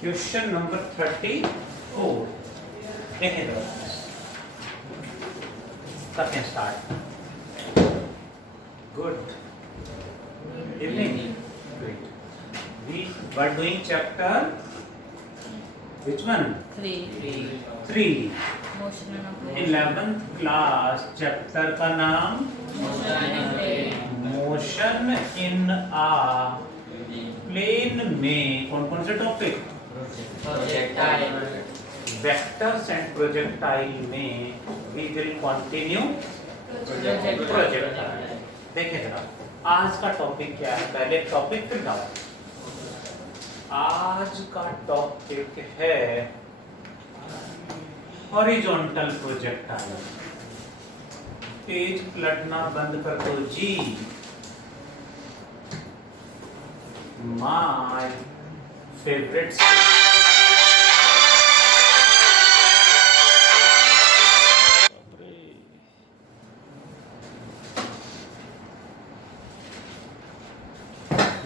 Question number 34 देखें तो करते हैं start. Good evening. Great. We were doing chapter which one? 3. 11th class chapter का नाम मोशन इन आ प्लेन में कौन कौन से टॉपिक? वेक्टर्स एंड प्रोजेक्टाइल में we will continue प्रोजेक्टाइल। देखें जरा आज का टॉपिक क्या है, पहले टॉपिक फिर डाउट। आज का टॉपिक है हॉरिजॉन्टल प्रोजेक्टाइल। पेज पलटना बंद कर दो जी। My favourite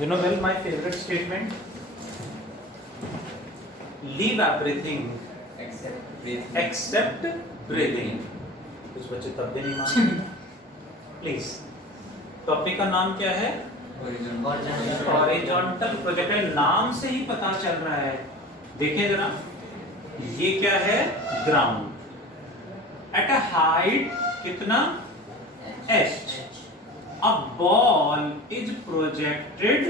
you know well my favorite statement, leave everything except breathing। कुछ बच्चे तब भी नहीं मानते। प्लीज टॉपिक का नाम क्या है? Horizontal projectile. नाम से ही पता चल रहा है। देखें जरा ये क्या है? ग्राउंड एट अ हाइट कितना? h। A ball is projected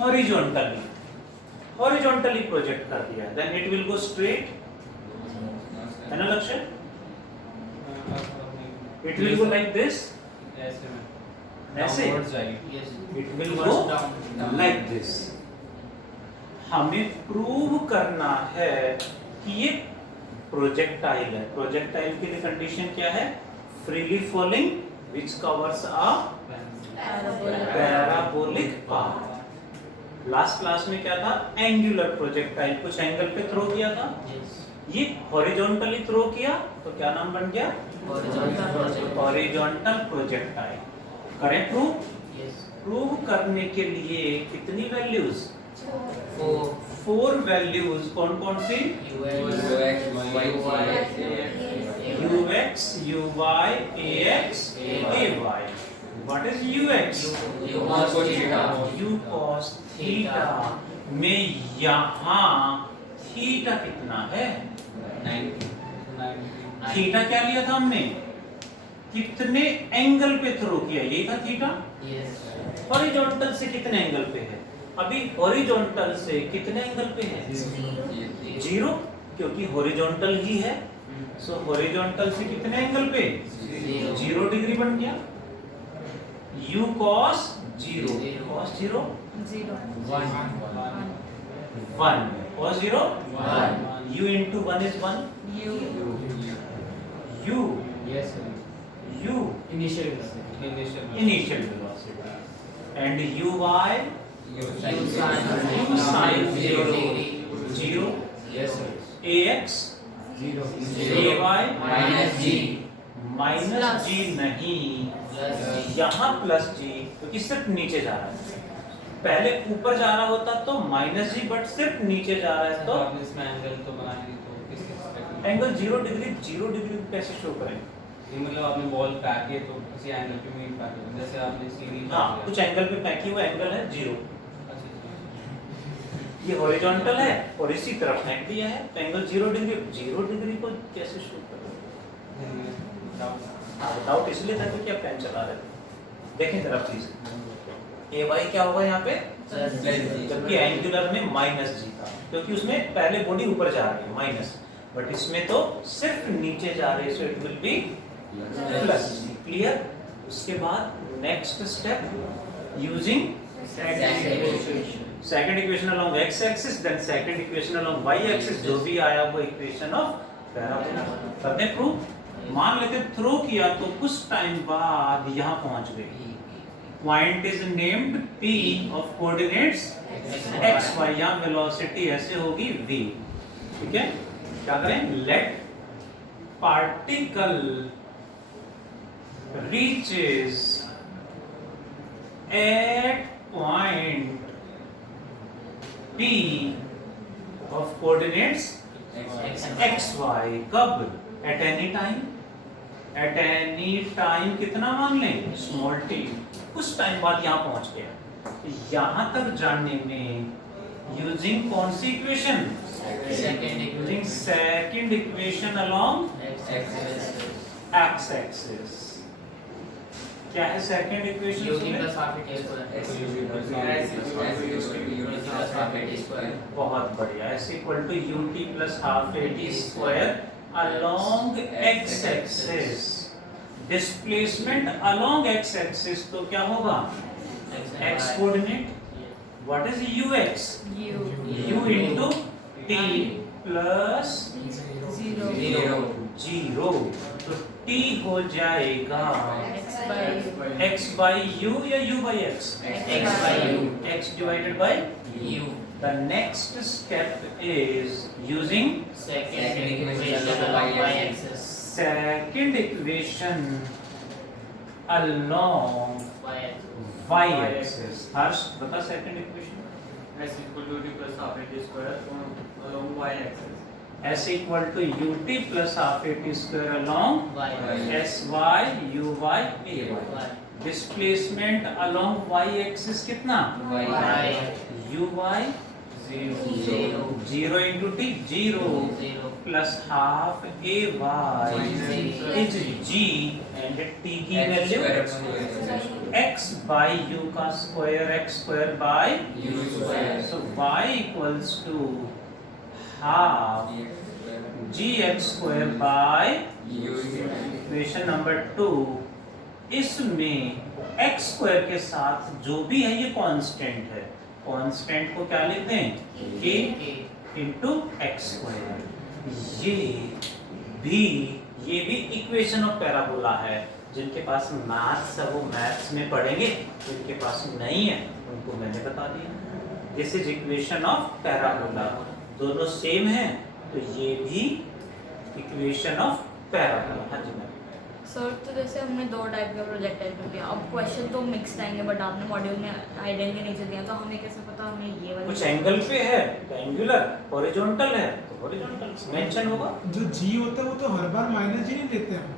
horizontally project कर दिया, then it will go straight, है ना लक्ष्य? It will go like this, ऐसे it will go like this। हमें प्रूव करना है कि ये प्रोजेक्टाइल है। प्रोजेक्टाइल के लिए कंडीशन क्या है? Freely falling which covers a parabolic path। Last class में क्या था? एंगुलर प्रोजेक्टाइल, कुछ एंगल पे थ्रो किया था। ये हॉरिजॉन्टली थ्रो किया तो क्या नाम बन गया? Horizontal projectile. करें प्रूव? प्रूव करने के लिए कितनी वैल्यूज? 4 वैल्यूज। कौन कौन सी? ux, uy, ax, ay। What is ux? u cos theta में यहाँ थीटा कितना है? 90। थीटा क्या लिया था हमने? कितने एंगल पे थ्रो किया? यही था थीटा। हॉरिजॉन्टल से कितने एंगल पे है? अभी हॉरिजॉन्टल से कितने एंगल पे है? 0, क्योंकि हॉरिजॉन्टल ही है। सो हॉरिजॉन्टल से कितने एंगल पे? 0 डिग्री बन गया। u cos 0 cos 0 1 cos 0 1 u into 1 is 1 u yes sir u initial velocity and uy u sin 0 yes sir ax 0 ay minus जी नहीं, यहाँ प्लस जी, क्योंकि सिर्फ नीचे जा रहा है। पहले ऊपर जा रहा होता तो माइनस जी, बट सिर्फ नीचे जा रहा है तो इसमें एंगल तो बनाएंगे तो किस एंगल 0 डिग्री कैसे शो करेंगे? मतलब आपने बॉल फेंकी है तो किसी एंगल पे भी फेंकी, जैसे आपने सीधी कुछ एंगल पे फेंकी हुआ एंगल है 0। ये हॉरिजॉन्टल है और इसी तरफ फेंक दिया है तो एंगल 0 डिग्री को कैसे शो करेंगे? डाउट इसलिए था क्योंकि आप पेन चला रहे थे। देखें जरा प्लीज। ए वाई क्या होगा यहाँ पे? जबकि एंगुलर में माइनस जी था, क्योंकि उसमें पहले बॉडी ऊपर जा रही है माइनस, बट इसमें तो सिर्फ नीचे जा रही है, so it will be plus g. Clear? उसके बाद next step using second equation along x axis, then second equation along y axis, जो भी आया वो इक्वेशन ऑफ पैराबोला। करते हैं प्रूफ। मान लेते थ्रो किया तो कुछ टाइम बाद यहां पहुंच गई। Point is named P of coordinates x y। यहां वेलोसिटी ऐसे होगी v। ठीक है? क्या करें? Let particle reaches at point coordinates x y. कब? At any time. At any time कितना मान लें? Small T. कुछ टाइम बाद यहाँ पहुंच गया। यहां तक जाने में यूजिंग कौन सी equation? Using second equation along x axis. क्या है सेकंड इक्वेशन? बहुत बढ़िया। s equal to ut plus half at square along x axis. Displacement along x axis तो क्या होगा? x coordinate. What is ux? u into t plus 0। तो t हो जाएगा x by u या u by x? x divided by u. The next step is using second equation along y axis. हर्ष बता second equation. s equal to ut plus half at square along y axis. S equal to ut plus half at square along sy uy ay. Displacement along y axis कितना? uy 0 into t 0 plus half ay is g and t की value x by u का square x square by u square. So y equals to half gx square by equation number 2। इसमें x square के साथ जो भी है ये constant है। कांस्टेंट को क्या लिखते हैं? k into x square. ये भी इक्वेशन ऑफ पैराबोला है। जिनके पास मैथ्स है वो मैथ्स में पढ़ेंगे, जिनके पास नहीं है उनको मैंने बता दिया। This is equation of parabola. दोनों सेम है तो ये भी इक्वेशन ऑफ पैराबोला। हाँ जी मैम। सर तो जैसे हमने दो टाइप के प्रोजेक्टाइल पे किया, अब क्वेश्चन तो मिक्स्ड आएंगे बट आपने मॉड्यूल में आइडियल के नीचे दिया तो हमें कैसे पता हमें ये वाला कुछ एंगल पे है तो एंगुलर, हॉरिजॉन्टल है तो हॉरिजॉन्टल मेंशन होगा। जो जी होता है वो तो हर बार माइनस जी नहीं लेते हम।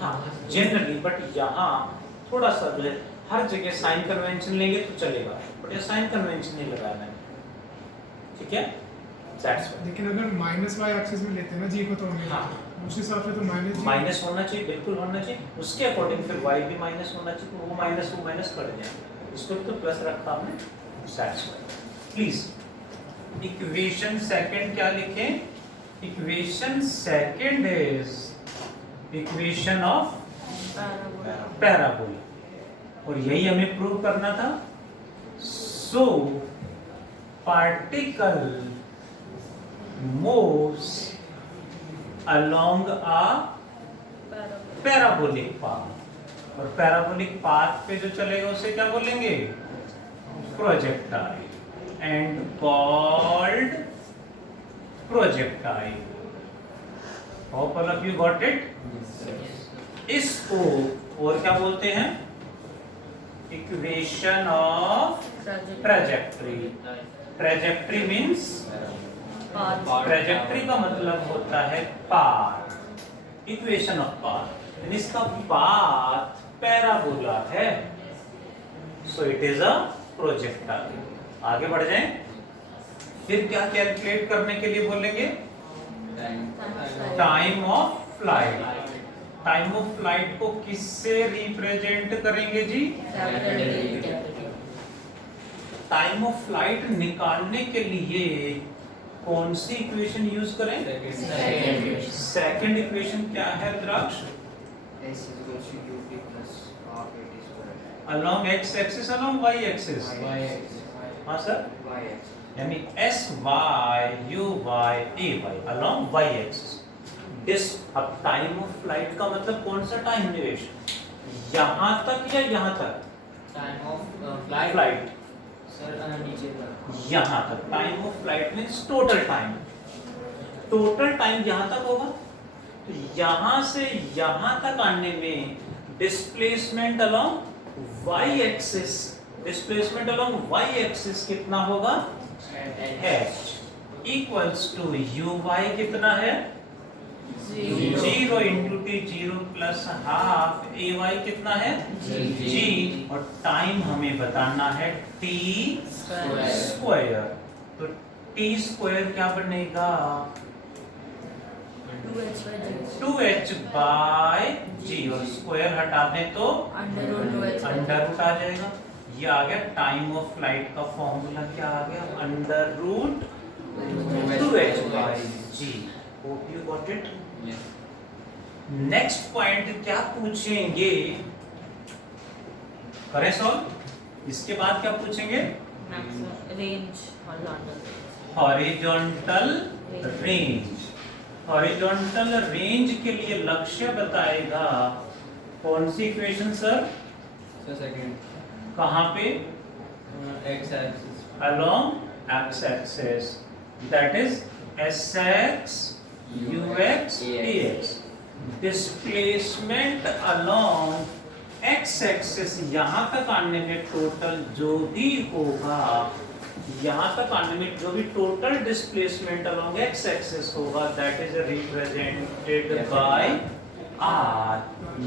हाँ जनरली, बट यहाँ थोड़ा सा जो है हर जगह साइन कन्वेंशन लेंगे तो चलेगा, बट ये साइन कन्वेंशन नहीं लगाया मैंने। ठीक है, दैट्स व्हाई। लेकिन अगर माइनस वाई एक्सिस में लेते हैं ना जी को तो हमें हाँ। उस हिसाब से तो माइनस होना चाहिए, बिल्कुल होना चाहिए। उसके अकॉर्डिंग फिर y भी माइनस होना चाहिए, तो वो माइनस कट जाए। इसको तो प्लस रखा हमने, that's why. Please equation second क्या लिखें? Equation second is equation of parabola, और यही हमें प्रूव करना था। So particle moves along a parabolic path, और पैराबोलिक पाथ पे जो चलेगा उसे क्या बोलेंगे? Projectile, and called projectile. Hope all of you got it. इसको और क्या बोलते हैं? Equation of trajectory. Trajectory means trajectory का मतलब होता है पाथ, इक्वेशन ऑफ पाथ। इसका पाथ पैराबोला है, so it is a projectile. आगे बढ़ जाएं। फिर क्या कैलकुलेट करने के लिए बोलेंगे? Time of flight. Time of flight को किससे रिप्रेजेंट करेंगे जी? टाइम ऑफ फ्लाइट निकालने के लिए कौन सी इक्वेशन यूज करें? सेकंड इक्वेशन क्या है द्राक्ष? Along x axis, along y axis. हाँ सर, यानी s y u y a y along y axis. अब टाइम ऑफ फ्लाइट का मतलब कौन सा टाइम ड्यूरेशन? यहाँ तक या यहाँ तक? टाइम ऑफ फ्लाइट सर नीचे तक। यहाँ तक। Time of flight means total time. Total time यहाँ तक होगा, तो यहाँ से यहाँ तक आने में displacement along y axis, displacement along y axis कितना होगा? h। Equals to u y कितना है 0 into t 0 plus half a y कितना है जी और टाइम हमें बताना है टी स्क्वायर। तो टी स्क्वायर क्या बनेगा 2h बाय जी और स्क्वायर हटा दें तो अंडर रूट आ जाएगा। ये आ गया टाइम ऑफ फ्लाइट का फॉर्मूला क्या आ गया under root 2h by g. Hope you got it. Next point क्या पूछेंगे करें सॉल्व। इसके बाद क्या पूछेंगे range horizontal range. Horizontal range के लिए लक्ष्य बताएगा कौन सी इक्वेशन सर सेकंड कहां पे x axis along x axis that is sx ux dx displacement along x axis यहां तक आने में टोटल जो भी होगा यहां तक आने में जो भी total displacement along x axis होगा that is represented by r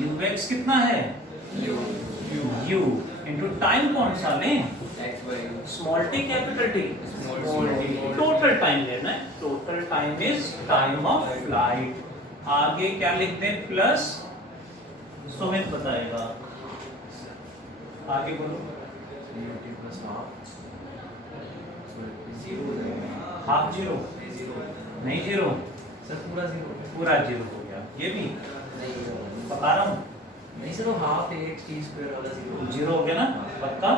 ux कितना है u into टाइम कौन सा लें small T capital T small T. Total time लेना है total time is time of flight. आगे क्या लिखते हैं प्लस सुमित बताएगा आगे बोलो हाफ जीरो नहीं जीरो सर पूरा जीरो हो गया ये भी बता रहा हूँ नहीं सर वो हाफ x t स्क्वायर वाला जीरो हो गया ना पक्का।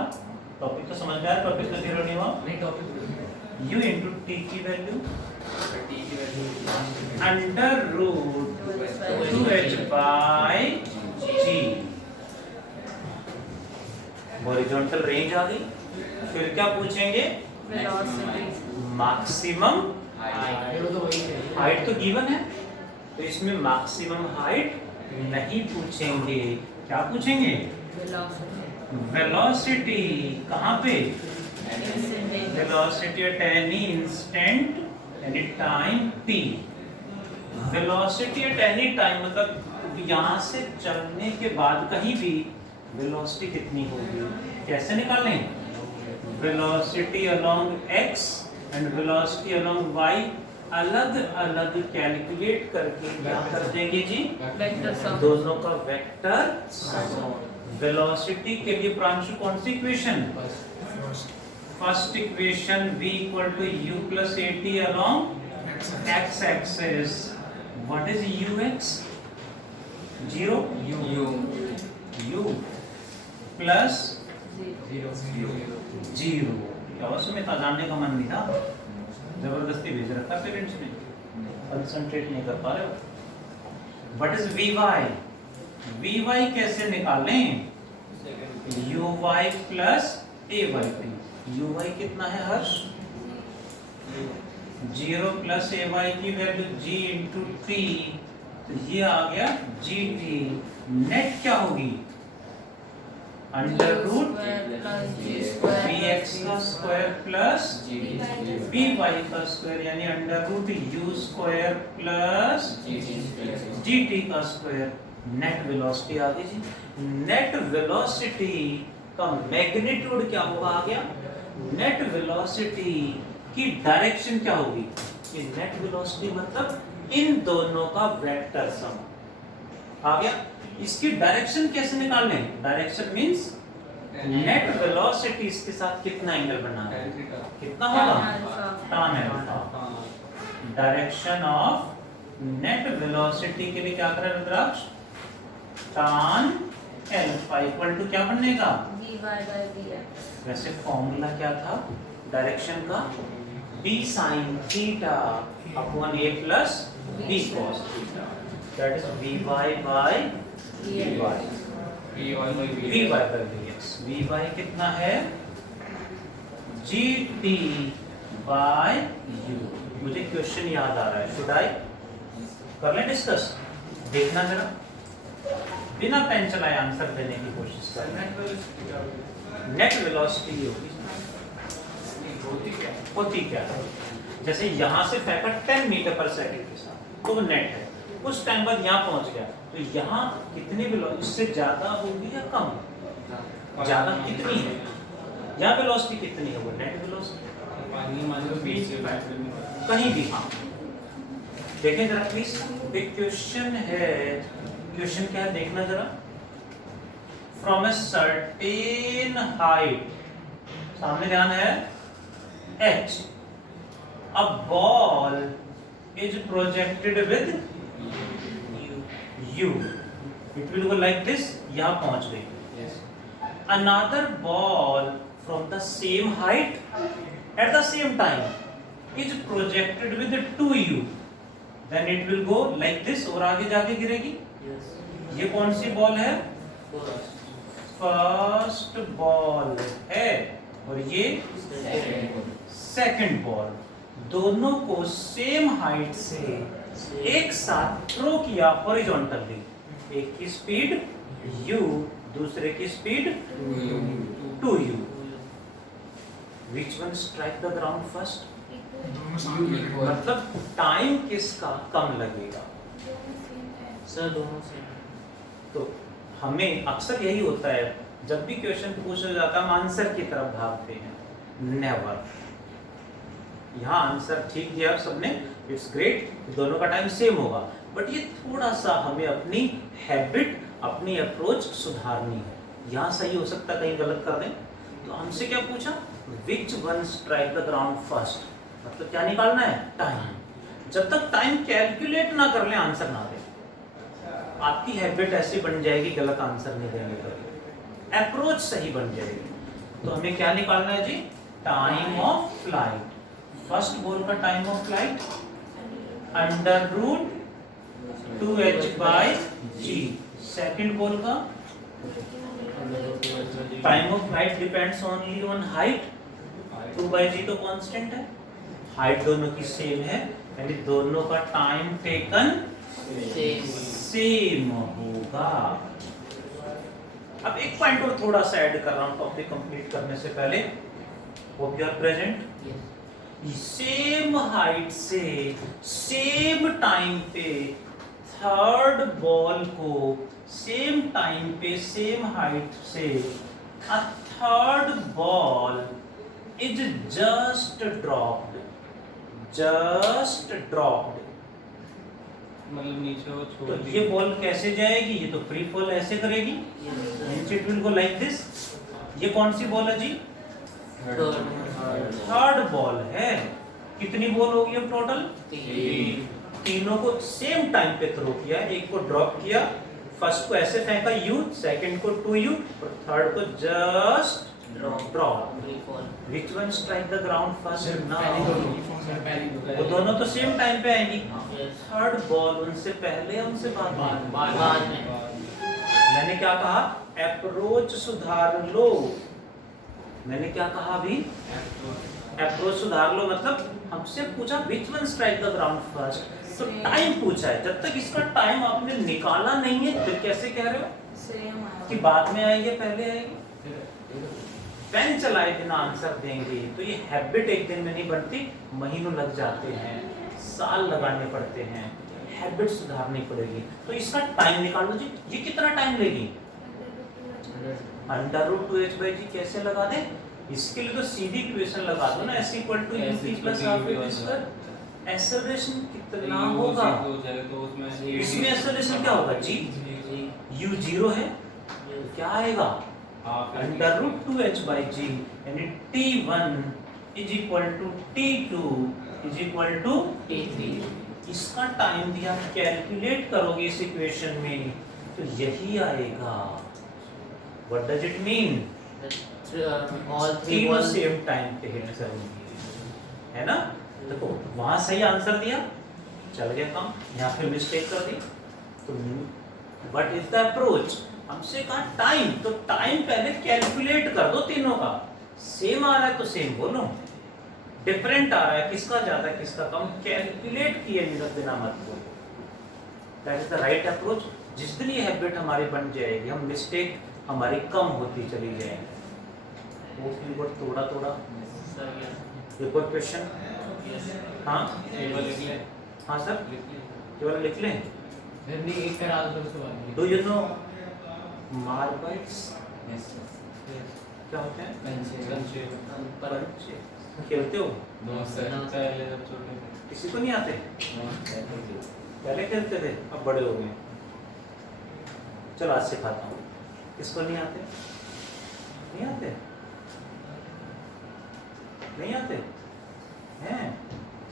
टॉपिक तो समझ में आया टॉपिक तो जीरो नहीं हुआ। नहीं टॉपिक u इंटू टी की वैल्यू t की value under root 2h by g. Horizontal range आ गई। फिर क्या पूछेंगे मैक्सिमम हाइट तो गिवन है तो इसमें मैक्सिमम हाइट नहीं पूछेंगे। क्या पूछेंगे वेलोसिटी कहाँ पे velocity at any instant any time t। Velocity at any time मतलब यहाँ से चलने के बाद कहीं भी वेलोसिटी कितनी होगी कैसे निकालें velocity along x and velocity along y अलग अलग कैलकुलेट करके क्या कर देंगे जी दोनों का वेक्टर वेलोसिटी के लिए प्रांशु कौन सी equation first equation v equal to u plus at along x axis what is ux zero u plus zero. क्या उसमें जानने का मन नहीं था जबरदस्ती भेज रखा पेरेंट्स ने कंसंट्रेट नहीं कर पा रहे हो। व्हाट इज vy कैसे निकालें uy प्लस ay uy कितना है हर्ष 0 प्लस ay की वैल्यू g इंटू टी तो ये आ गया gt। नेट क्या होगी अंडर रूट bx का स्क्वायर प्लस by का स्क्वायर यानी under root u square plus gt का स्क्वायर। नेट वेलोसिटी आ गई जी। नेट वेलोसिटी का मैग्नीट्यूड क्या होगा आ गया नेट वेलोसिटी की डायरेक्शन क्या होगी ये नेट वेलोसिटी मतलब इन दोनों का वेक्टर सम आ गया। इसकी डायरेक्शन कैसे निकालने डायरेक्शन मींस नेट वेलोसिटी इसके साथ कितना एंगल बना है कितना होगा tan alpha. Direction of net velocity के लिए क्या करें रुद्राक्ष tan अल्फा इक्वल टू क्या बनेगा वैसे फॉर्मूला क्या था डायरेक्शन का b sin theta upon a plus b cos theta that is vy by vy by dx। vy कितना है gt by u। मुझे क्वेश्चन याद आ रहा है शुड आई कर लें डिस्कस देखना जरा बिना पेन चलाए आंसर देने की कोशिश करें। नेट वेलोसिटी होगी होती क्या जैसे यहाँ से फेंका 10 मीटर पर सेकंड के साथ तो वो नेट है, कुछ टाइम बाद यहाँ पहुंच गया तो यहाँ कितनी वेलोसिटी, इससे ज्यादा होगी या कम, ज्यादा कितनी है, यहाँ वेलोसिटी कितनी है, वो नेट वेलोसिटी कहीं भी। हाँ देखें जरा प्लीज, एक क्वेश्चन है, क्वेश्चन क्या है देखना जरा। फ्रॉम ए सर्टेन हाइट, सामने ध्यान है h, a ball is projected with u, it will go like this, यहाँ पहुंच गई। another ball from the same height at the same time is projected with 2u, then it will go like this, और आगे जाके गिरेगी। ये कौन सी ball है, फर्स्ट बॉल है, और ये सेकंड बॉल। दोनों को सेम हाइट से एक साथ थ्रो किया हॉरिजॉन्टली, एक की स्पीड u, दूसरे की speed 2u। Which one strike the ground first? दोनों साथ में मतलब टाइम किसका कम लगेगा? सर दोनों से तो हमें अक्सर यही होता है, जब भी क्वेश्चन पूछा जाता है हम आंसर की तरफ भागते हैं, नेवर। यहाँ आंसर ठीक दिया सबने, इट्स ग्रेट, दोनों का टाइम सेम होगा, बट ये थोड़ा सा हमें अपनी हैबिट, अपनी अप्रोच सुधारनी है। यहाँ सही हो सकता है, कहीं गलत कर दें। तो हमसे क्या पूछा, which one strike the ground first, मतलब क्या निकालना है, टाइम। जब तक टाइम कैलकुलेट ना कर ले आंसर ना दे, आपकी हैबिट ऐसी बन जाएगी, गलत आंसर नहीं देंगे कभी, अप्रोच सही बन जाएगी। तो हमें क्या निकालना है जी, time of flight. First ball का time of flight under root 2h by g. Second ball का time of flight depends only on height, 2/g तो कांस्टेंट है, हाइट दोनों की सेम है, यानी दोनों का टाइम टेकन सेम होगा। अब एक पॉइंट और थोड़ा सा ऐड कर रहा हूं टॉपिक कंप्लीट करने से पहले। Hope you are present. Same height से सेम टाइम पे थर्ड बॉल को सेम टाइम पे सेम हाइट से a third ball is just dropped, मतलब नीचे वो छोड़ तो ये बॉल कैसे जाएगी, ये तो फ्री फॉल ऐसे करेगी, it will go like this. ये कौन सी बॉल है जी, थर्ड बॉल है। कितनी बॉल होगी अब टोटल, तीनों को सेम टाइम पे थ्रो किया, एक को ड्रॉप किया, फर्स्ट को ऐसे फेंका u, सेकंड को 2u और थर्ड को just drop. Which one strike the ground first now, वो दोनों तो सेम टाइम पे आएंगी। थर्ड बॉल उनसे पहले उनसे बाद में। मैंने क्या कहा, अप्रोच सुधार लो। मैंने क्या कहा अभी, अप्रोच सुधार लो, मतलब हमसे पूछा which one strike the ground first, तो टाइम पूछा है। जब तक इसका टाइम आपने निकाला नहीं है फिर कैसे कह रहे हो कि बाद में आएंगे पहले आएंगे। पेन चलाए बिना आंसर देंगे तो ये हैबिट एक दिन में नहीं बनती, महीनों लग जाते हैं, साल लगाने पड़ते हैं, हैबिट सुधारनी पड़ेगी। तो इसका टाइम निकाल लो जी, ये कितना टाइम लेगी, अंडर रूट 2h/g कैसे लगा दें, इसके लिए तो सीधी इक्वेशन लगा दो ना, s = ut + r²। एक्सेलरेशन कितना होगा, तो इसमें एक्सेलरेशन क्या होगा जी, u 0 है, क्या आएगा अंडर रूट 2h/g, यानी t1 = t2 = t3। इसका टाइम दिया, कैलकुलेट करोगे इस इक्वेशन में तो यही आएगा। व्हाट डज इट मीन, तीनों सेम टाइम पे हिट करेंगे, है ना। देखो वहां सही आंसर दिया, चल गया काम, यहाँ फिर मिस्टेक कर दी। तो व्हाट इज द अप्रोच, हमसे कहा टाइम, तो टाइम पहले कैलकुलेट कर दो, तीनों का सेम आ रहा है तो सेम बोलो, डिफरेंट आ रहा है किसका ज्यादा किसका कम, कैलकुलेट किए बिना मत बोलो। That is the right approach. जिस दिन ये हैबिट हमारी बन जाएगी, हम मिस्टेक हमारी कम होती चली जाएगी। वो फिर थोड़ा एक और क्वेश्चन, हाँ टेबल लिख ले। हाँ सर, लिख ले। केवल लिख लें। फिर नहीं एक करा दो उसके बाद। Do you know marbles yes क्या होते हैं? कंचे। पंचे खेलते हो? नो सर, पहले जब छोटे थे। किसी को नहीं आते? पहले खेलते थे, अब बड़े हो गए। चलो आज सिखाता हूँ। किसको नहीं आते? नहीं आते? नहीं आते हैं?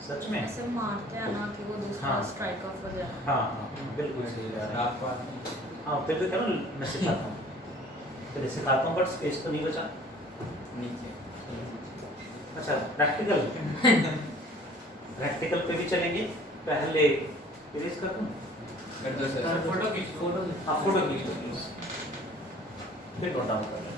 सच में? ऐसे मारते हैं ना कि वो दूसरा हाँ। स्ट्राइक ऑफ हो जाए। हाँ हाँ बिल्कुल सही कह रहे हैं। आपको आते हैं? हाँ फिर भी करो, मैं सिखाता हूँ। फिर सिखाता हूँ, बट स्पेस तो नहीं बचा। नीचे। अच्छा प्रैक्टिकल प्रैक्टिकल पे भी चलेंगे। पहले इरेज कर दूँ? कर दो सर। फोटो खींच, फोटो। हाँ फोटो खींच लो प्लीज, फिर नोट डाउन कर लेना।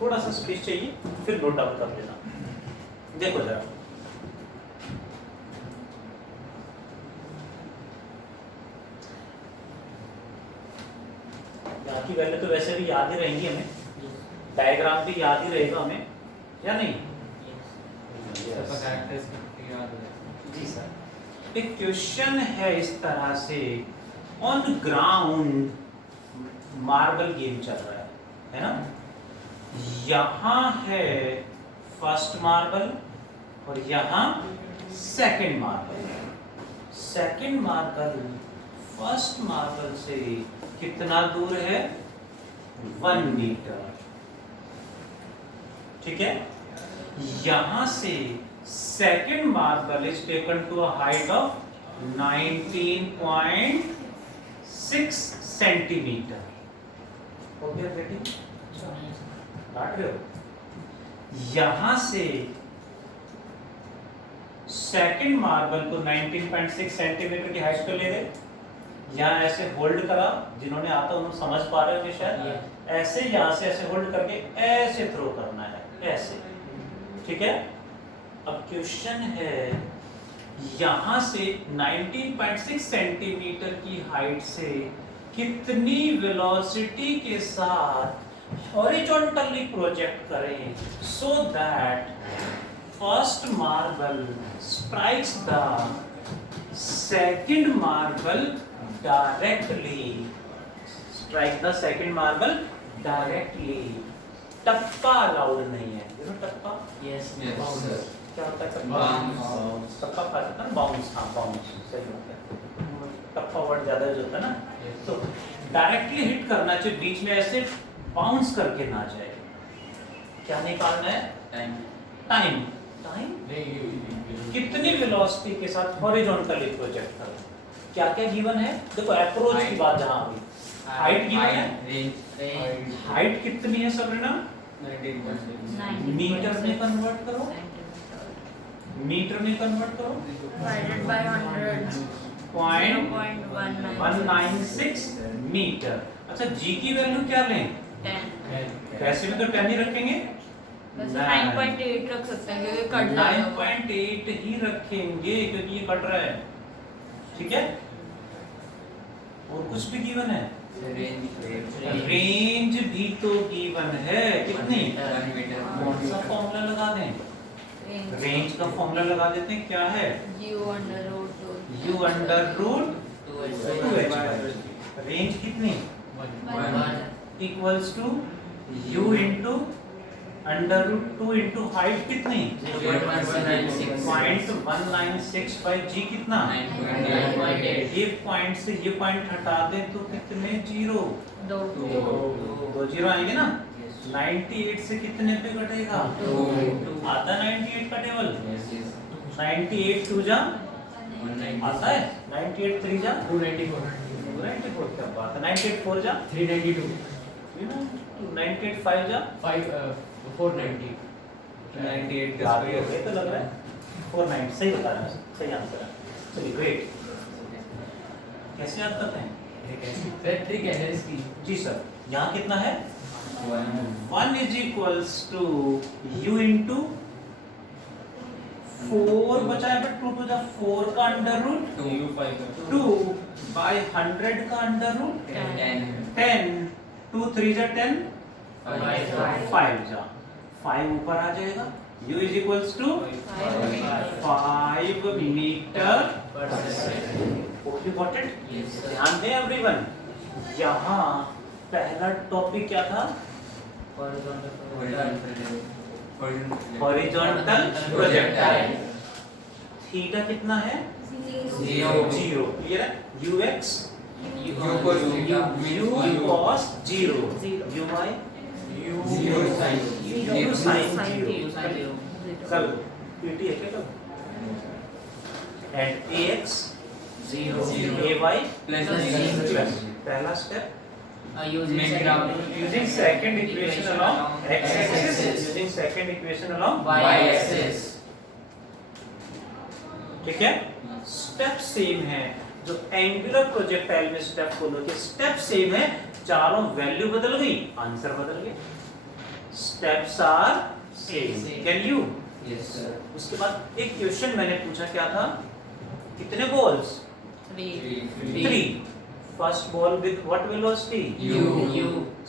थोड़ा सा स्पेस चाहिए, फिर नोट डाउन कर लेना। देखो जरा, यहाँ की वैल्यू तो वैसे भी याद ही रहेंगी हमें, डायग्राम भी याद ही रहेगा हमें, या नहीं? जी सर। एक क्वेश्चन है इस तरह से, ऑन ग्राउंड मार्बल गेम चल रहा है ना? यहाँ है फर्स्ट मार्बल और यहाँ second marble. Second marble first marble से कितना दूर है? 1 मीटर। ठीक है, यहां से second marble is taken to a height of 19.6 centimetre. हो गया बेटी? काट रहे हो? यहां से सेकंड मार्बल को 19.6 सेंटीमीटर की हाइट पे ले गए, यहाँ ऐसे होल्ड करा, जिन्होंने आता उन्होंने समझ पा रहे होंगे शायद। ऐसे यहाँ से ऐसे होल्ड करके ऐसे थ्रो करना है, ऐसे। ठीक है, अब क्वेश्चन है, यहाँ से 19.6 सेंटीमीटर की हाइट से कितनी वेलोसिटी के साथ हॉरिजॉन्टली प्रोजेक्ट करें so that first marble strikes the second marble directly. Strike the second marble directly. Tappa allowed नहीं है। You know tappa? Yes. sir. क्या होता है टप्पा? टप्पा खा सकता है ना? बाउंस। हाँ बाउंस, सही बात है। टप्पा वर्ड ज्यादा यूज होता है ना? तो डायरेक्टली हिट करना चाहिए, बीच में ऐसे बाउंस करके ना जाए। क्या निकालना है? टाइम। टाइम। टाइम कितनी वेलोसिटी के साथ हॉरिजॉन्टली प्रोजेक्ट करें? क्या क्या गिवन है? देखो अप्रोच की बात जहां हुई, हाइट गिवन है। हाइट कितनी है सबरीना? 19.6 मीटर में कन्वर्ट करो, मीटर में कन्वर्ट करो, डिवाइडेड बाय 100 0.196 मीटर। अच्छा जी की वैल्यू क्या लें? 10। वैसे में तो 10 ही रखेंगे, वैसे 9.8 रख सकते हैं क्योंकि कट जाएगा। 9.8 ही रखेंगे क्योंकि ये कट रहा है। ठीक है, और कुछ भी गिवन है? रेंज भी तो गिवन है। कितनी? कौन सा फॉर्मूला लगा दें? रेंज का फॉर्मूला लगा देते हैं। क्या है? u under root u under root 2h। Range कितनी? Equals to u into under root 2 into height कितनी? 0.196 बाई जी कितना? 9.8। ये पॉइंट से ये पॉइंट हटा दें तो कितने? 0। 2 दो जीरो आएंगे ना? 98 से कितने पे कटेगा? 2। आता 98 का टेबल? 98 2 जा आता है? 98 3 जा 294 क्या बात है? 98 4 जा 392 98 5 जा 490 98 याद हो गए तो लग रहा है 49। सही बता रहे हैं, सही आंसर है। चलिए ग्रेट। कैसे याद करते हैं? ट्रिक है इसकी। जी सर, यहाँ कितना है? 1 is equals to u into 4 बचा है, बट 2 टू द 4 का अंडर रूट 2 बाय 100 का अंडर रूट 10, 2 3 जा 10, 5 जा 5 ऊपर आ जाएगा। u is equals to 5 metre per second. Got it? ध्यान दें एवरीवन, यहाँ पहला टॉपिक क्या था? Horizontal projectile. थीटा कितना है? 0। क्लियर है? ux u cos 0, u sin 0। कल pt है क्या? And ax 0, ay plus. पहला step using second equation along x-axis, using second equation along y-axis। ठीक है? स्टेप सेम है, जो एंगुलर प्रोजेक्टाइल में स्टेप फॉलो किया, स्टेप सेम है, चारों वैल्यू बदल गई, आंसर बदल गया। Steps are same. Can you? Yes sir. उसके बाद एक क्वेश्चन मैंने पूछा, क्या था? कितने balls? 3। First ball with what velocity? u।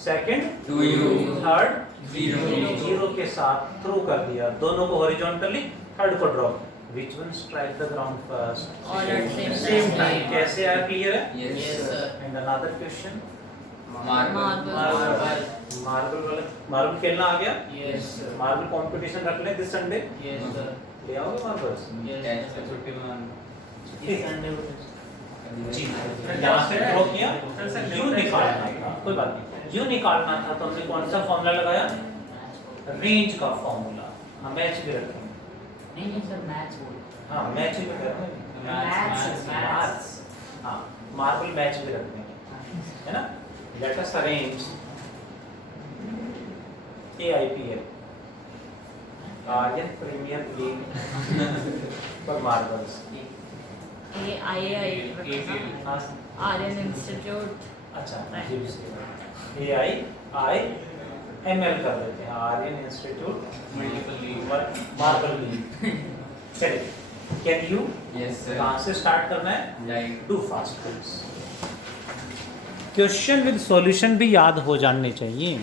Second 2u। Third 0 के साथ थ्रो कर दिया, दोनों को हॉरिजॉन्टली, थर्ड को drop. Which one strike the ground first? All at same same time. Time. कैसे आर क्लियर है? Yes sir. And another question, marble. Marble खेलना आ गया? Yes sir. मार्बल कंपटीशन रख ले दिस संडे, यस सर। ले आओगे marbles? जी, यहाँ से ड्रॉ किया, यू निकालना था, कोई बात नहीं, यू निकालना था तो हमने कौन सा फॉर्मूला लगाया? रेंज का फॉर्मूला। हाँ, मैच भी रखेंगे। नहीं सर, मैच बोल। हाँ, मैच भी रखेंगे। मैथ्स। हाँ, मार्बल मैच भी रखेंगे, है ना? Let us arrange AIPL, Aryan premier league for marbles. Aryan institute. अच्छा, AIIML कर देते हैं, आर्यन इंस्टीट्यूट मार्बल लीग। चलिए, कैन यू? Yes sir. कहाँ से स्टार्ट करना है? Like do fast please. Question with solution भी याद हो जाने चाहिए।